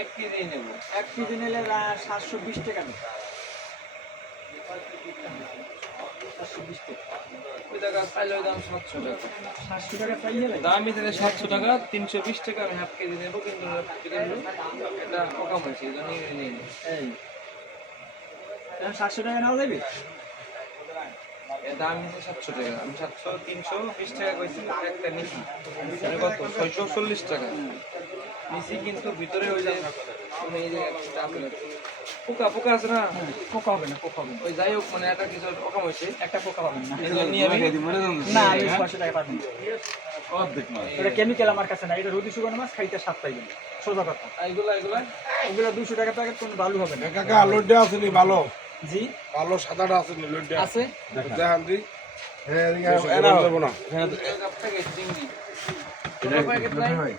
1 KG নেব। 1 KG নিলে 720 টাকা নেবে। 720 টাকা। ওই টাকা পাইলে ওই দাম 700 টাকা। 700 টাকা পাইলে দামই তাহলে 700 টাকা, 320 টাকা আমি হাফ কেজি নেব, কিন্তু এটা হলো এটা অকাম হয়েছে, এই জন্য নিয়ে নিই। এই 700 টাকা নেওয়া যাবে? এর দাম হচ্ছে 700 টাকা, আমি 700 320 টাকা কইছি, একটা নিছি। এটা কত? 640 টাকা নিছি, কিন্তু ভিতরে ওই যে মানে এই যে একটা আপনার পোকা পোকা আছে না, পোকা হবে না, পোকা হবে না। ওই যাই হোক মানে একটা কিছু অকাম হয়েছে, একটা পোকা হবে না। এই জন্য নিয়ে আমি না, আমি 600 টাকা পাবেন। এটা কেমিক্যাল আমার কাছে না, এটা রোদি শুকানো মাছ, খাইতে স্বাদ পাইবেন, সোজা কথা। এগুলা ওগুলো 200 টাকা প্যাকেট, কোনো ভালো হবে না। কাকা লোডটা আছে নি ভালো? জি ভালো সাদাটা আছে নি লোডটা? আছে। দেখান দি। হ্যাঁ এদিকে এনা যাব না। প্যাকেট চিংড়ি, এটা প্যাকেট নাই।